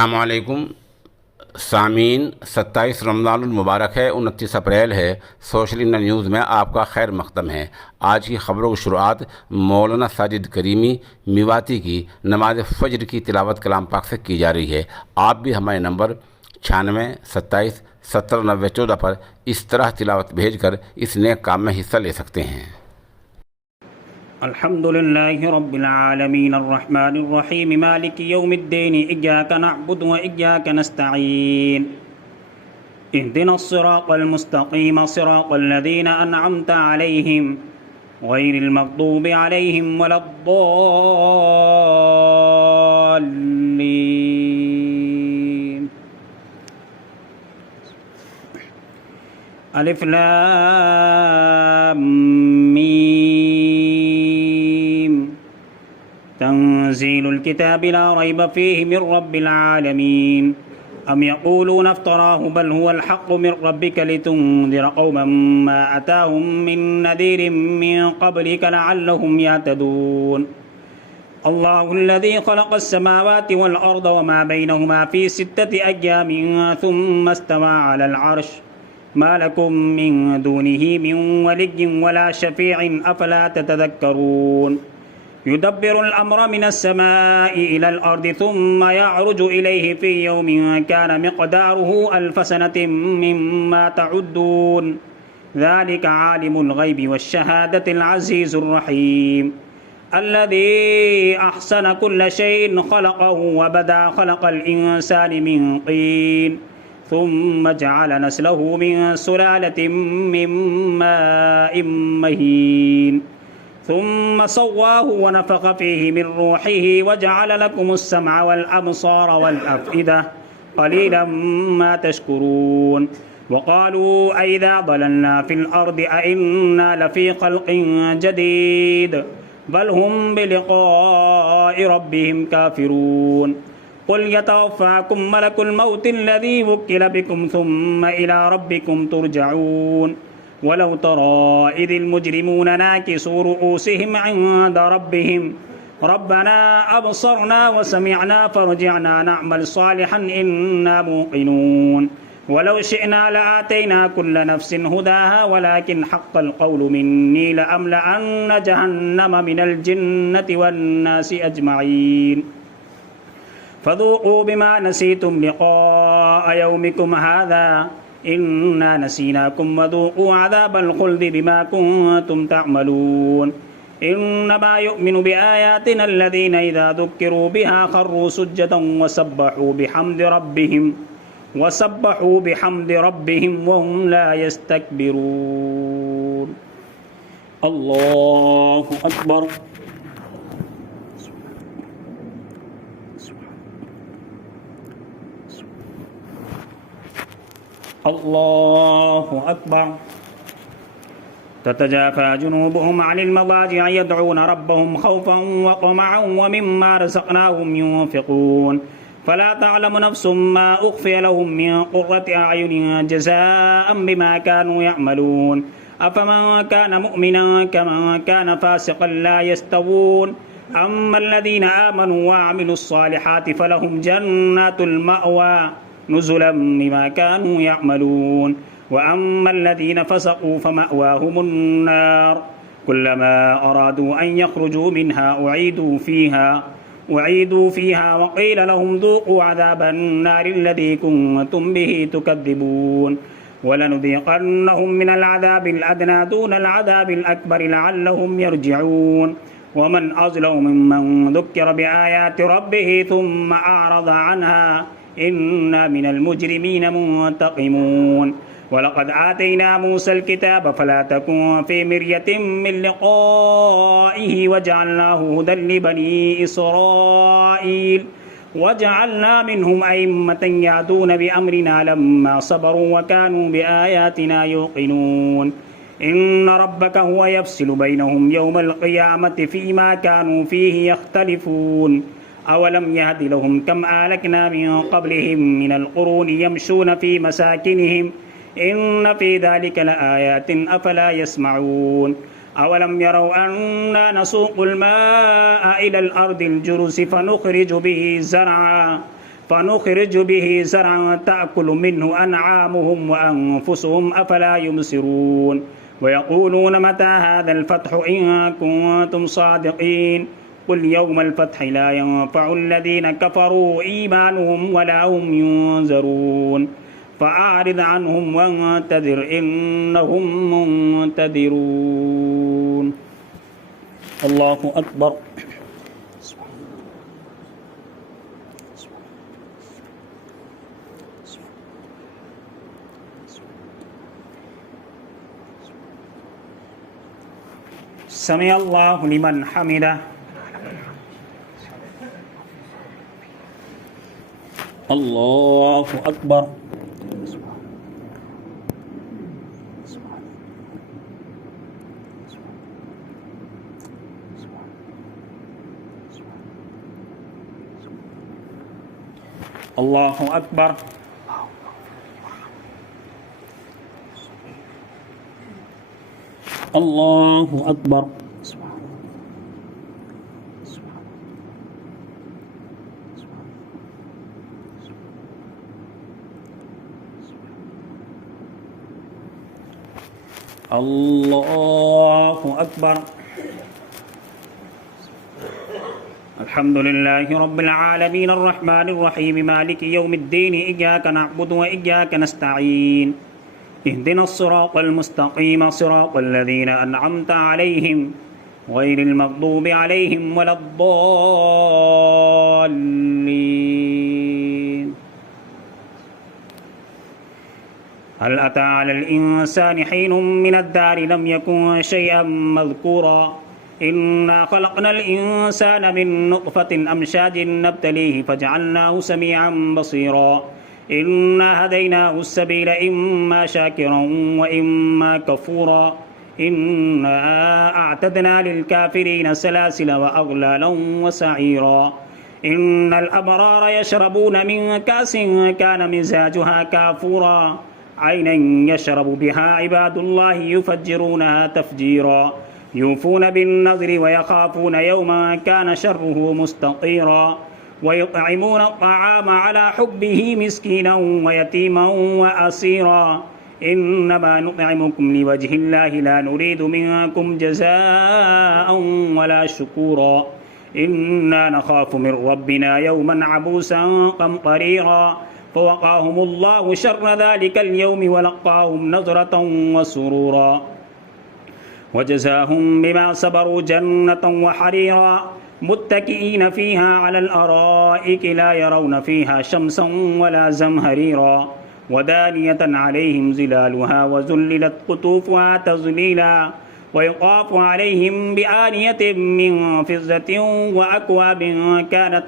अस्सलामुअलैकुम सामीन, 27 रमज़ानुल मुबारक है, 29 अप्रैल है। सोशल इंडिया न्यूज़ में आपका खैर मक़दम है। आज की ख़बरों की शुरुआत मौलाना साजिद करीमी मेवाती की नमाज फ़ज्र की तिलावत कलाम पाक से की जा रही है। आप भी हमारे नंबर 96 27 70 90 14 पर इस तरह तिलावत भेजकर इस नेक काम में हिस्सा ले सकते हैं। अल्हम्दुलिल्लाहि रब्बिल आलमीन अर्रहमानिर रहीम मालिकि यौमिद्दीन इय्याका नअबुदु व इय्याका नस्तईन इहदिनस सिरातल मुस्तक़ीम सिरातल लज़ीना अनअमता अलैहिम गैरिल मग़दूबि अलैहिम वलद्दॉल्लीन। अलिफ लाम मीम तंज़ीलुल किताबि ला रैब फ़ीहि मिर रब्बिल आलमीन। अम यक़ूलून इफ़्तराहु बल हुवल हक़्क़ु मिर रब्बिका लितुन्ज़िर क़ौमन मा अताहुम मिन नज़ीरिन मिन क़ब्लिका लअल्लहुम यहतदून। अल्लाहुल्लज़ी ख़लक़स समावाति वल अर्ज़ वमा बैनहुमा फ़ी सित्तति अय्यामिन थुम्मा इस्तवा अलल अर्श मा लकुम मिन दूनिही मिन वलिय्यिन वला शफ़ीइन अफ़ला ततज़क्करून। युदब्बिरुल अम्र मिनस समाई इलल अर्ज़ि थुम्मा यअरुजु इलैहि फ़ी यौमिन कान मिक़दारुहु अल्फ़ सनतिन मिम्मा तउद्दून। ज़ालिका आलिमुल ग़ैबि वश्शहादतिल अज़ीज़ुर रहीम। अल्लज़ी अहसन कुल्ल शैइन ख़लक़हु व बदा ख़लक़ल इंसान मिन तीन थुम्मा जअल नस्लहु मिन सुलालतिन मिन माइन महीन थुम्मा सव्वाहु व नफ़ख़ फ़ीहि मिन रूहिही व जअल लकुमुस समअ वल अब्सार वल अफ़इदा क़लीलन मा तशकुरून। व क़ालू अइज़ा ज़ललना फ़िल अर्ज़ि अइन्ना लफ़ी ख़ल्क़िन जदीद बल हुम बिलिक़ाइ रब्बिहिम काफ़िरून। क़ुल यतवफ़्फ़ाकुम मलकुल मौति अल्लज़ी वुक्किल बिकुम थुम्मा इला रब्बिकुम तुरजऊन। वलौ तरा इज़िल मुजरिमून नाकिसू रुऊसिहिम इंद रब्बिहिम रब्बना अबसरना व समिअना फर्जिअना नअमल सालिहन इन्ना मूक़िनून। वलौ शिअना लआतैना कुल्ल नफ्सिन हुदाहा वलाकिन हक़्क़ल क़ौलु मिन्नी लअमलअन्न जहन्नम मिनल जिन्नति वन्नासि अजमईन। फ़ज़ूक़ू बिमा नसीतुम लिक़ाअ यौमिकुम हाज़ा इन्ना नसीनाकुम वज़ूक़ू अज़ाबल ख़ुल्दि बिमा कुन्तुम तअमलून। इन्नमा युअमिनु बिआयातिना अल्लज़ीना इज़ा ज़ुक्किरू बिहा ख़र्रू सुज्जदन वसब्बहू बिहम्दि रब्बिहिम वहुम ला यस्तकबिरून। अल्लाहु अकबर। अल्लाहु अकबर। ततजाफ़ा जुनूबुहुम अनिल मज़ाजिअ यदऊन रब्बहुम ख़ौफ़न व तमअन व मिम्मा रज़क़नाहुम युनफ़िक़ून। फ़ला तअलमु नफ़्सुम मा उख़फ़िय लहुम मिन क़ुर्रति अयुनिन जज़ाअन बिमा कानू यअमलून। अफ़मन कान मुअमिनन कमन कान फ़ासिक़न ला यस्तवून। अम्मल्लज़ीना आमनू व अमिलुस्सालिहाति फ़लहुम जन्नातुल मअवा नुज़ुलन बिमा कानू यअमलून। व अम्मल्लज़ीन फ़सक़ू फ़मअवाहुमुन्नार कुल्लमा अरादू अन यख़रुजू मिन्हा उईदू फ़ीहा व क़ील लहुम ज़ूक़ू अज़ाबन नारि अल्लज़ी कुन्तुम बिही तुकज़्ज़िबून। वलनुज़ीक़न्नहुम मिनल अज़ाबिल अदना दूनल अज़ाबिल अकबरि लअल्लहुम यरजिऊन। वमन अज़लमु मिम्मन ज़ुक्किर बिआयाति रब्बिही थुम्मा अअरज़ अन्हा इन्ना मिनल मुजरिमीन मुंतक़िमून। वलक़द आतैना मूसल किताब फला तकुन फ़ी मिर्यतिन मिन लिक़ाइही वजअलनाहु हुदल लिबनी इसराईल वजअलना मिनहुम अइम्मतन यहदून बिअम्रिना लम्मा सबरू व कानू बिआयातिना युक़िनून। इन्न रब्बक हुवा यफ़्सिलु बैनहुम यौमल क़ियामति फ़ीमा कानू फ़ीहि यख़्तलिफ़ून। अवलम यहदि लहुम कम अहलकना मिन क़ब्लिहिम मिनल क़ुरूनि यमशून फ़ी मसाकिनिहिम इन्न फ़ी ज़ालिका लआयातिन अफ़ला यस्मऊन। अवलम यरौ अन्ना नसूक़ुल माअ इलल अर्दिल जुरुज़ि फ़नुख़रिजु बिही ज़रअन فنخرج به زرعا تأكل منه أنعامهم وأنفسهم أفلا يبصرون ويقولون متى هذا الفتح إن كنتم صادقين قل يوم الفتح لا ينفع الذين كفروا إيمانهم ولا هم ينذرون فأعرض عنهم وانتظر إنهم منتظرون. الله أكبر. سمع الله لمن حمده. الله أكبر. الله أكبر. الله أكبر. الله أكبر. الحمد لله رب العالمين الرحمن الرحيم مالك يوم الدين إياك نعبد وإياك نستعين اهدنا الصراط المستقيم صراط الذين أنعمت عليهم غير المغضوب عليهم ولا الضالين. هل أتى على الإنسان حين من الدهر لم يكن شيئا مذكورا إنا خلقنا الإنسان من نطفة أمشاج نبتليه فجعلناه سميعا بصيرا إنا هديناه السبيل إما شاكرا وإما كفورا إنا أعتدنا للكافرين سلاسل وأغلالا وسعيرا إن الأبرار يشربون من كأس كان مزاجها كافورا عينا يشرب بها عباد الله يفجرونها تفجيرا يوفون بالنذر ويخافون يوما كان شره مستطيرا ويطعمون الطعام على حبه مسكينا ويتيما وأسيرا إنما نطعمكم لوجه الله لا نريد منكم جزاء ولا شكورا إنا نخاف من ربنا يوما عبوسا قمطريرا فوقاهم الله شر ذلك اليوم ولقاهم نظرة وسرورا وجزاهم بما صبروا جنة وحريرا متكئين فيها على الأرائك لا يرون فيها شمسا ولا زمهريرا ودانية عليهم ظلالها وذللت قطوفها تظليلا ويطاف عليهم بآنية من فضة وأكواب كانت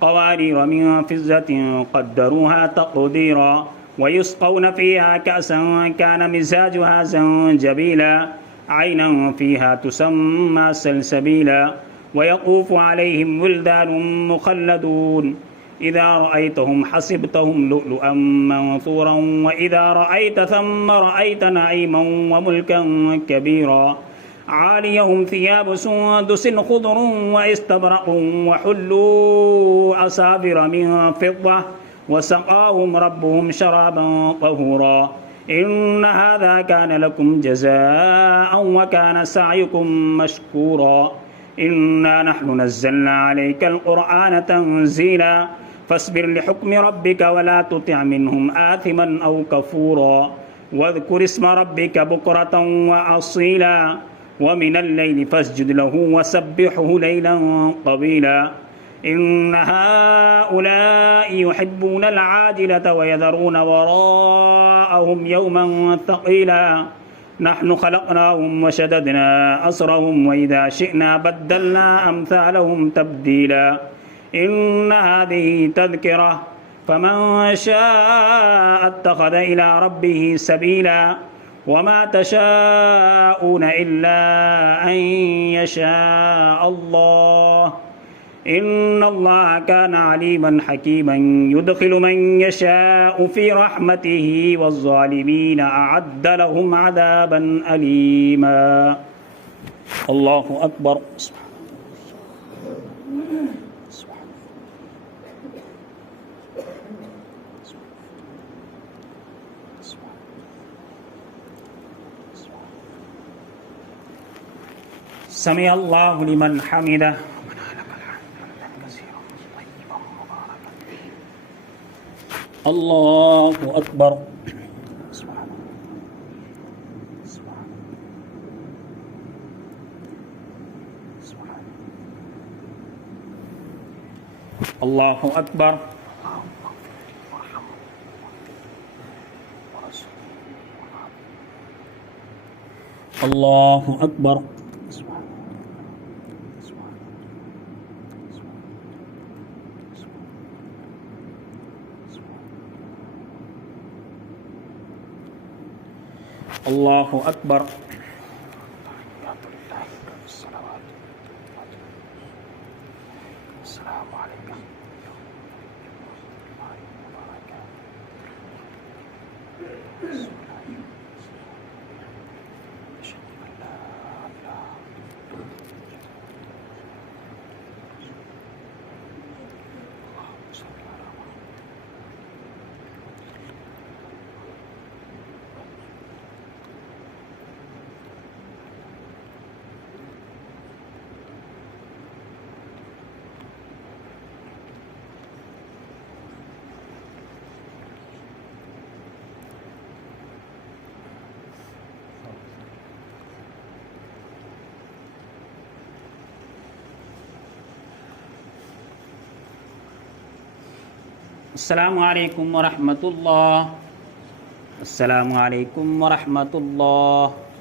قوارير من فضة قدروها تقديرا ويسقون فيها كأسا كان مزاجها زنجبيلا عينا فيها تسمى سلسبيلا ويطوف عليهم ولدان مخلدون إذا رأيتهم حسبتهم لؤلؤا منثورا وإذا رأيت ثم رأيت نعيما وملكا كبيرا عاليهم ثياب سندس خضر واستبرق وحلوا أساور من فضة وسقاهم ربهم شرابا طهورا إن هذا كان لكم جزاء وكان سعيكم مشكورا إنا نحن نزلنا عليك القرآن تنزيلا فاصبر لحكم ربك ولا تطع منهم آثما أو كفورا واذكر اسم ربك بكرة وأصيلا ومن الليل فاسجد له وسبحه ليلا طويلا إن هؤلاء يحبون العاجلة ويذرون وراءهم يوما ثقيلا نحن خلقناهم وشددنا أسرهم وإذا شئنا بدلنا أمثالهم تبديلا إن هذه تذكرة فمن شاء اتخذ إلى ربه سبيلا وما تشاءون إلا أن يشاء الله إن الله كان عليما حكيما يدخل من يشاء في رحمته والظالمين أعد لهم عذابا أليما. الله أكبر. समी अल्लाहु लिमन हमिदा। अल्लाहु अकबर। अल्लाहु अकबर। अल्लाहु अकबर। अल्लाहु अकबर। अस्सलामु अलैकुम वरहमतुल्लाह। अस्सलामु अलैकुम वरहमतुल्लाह।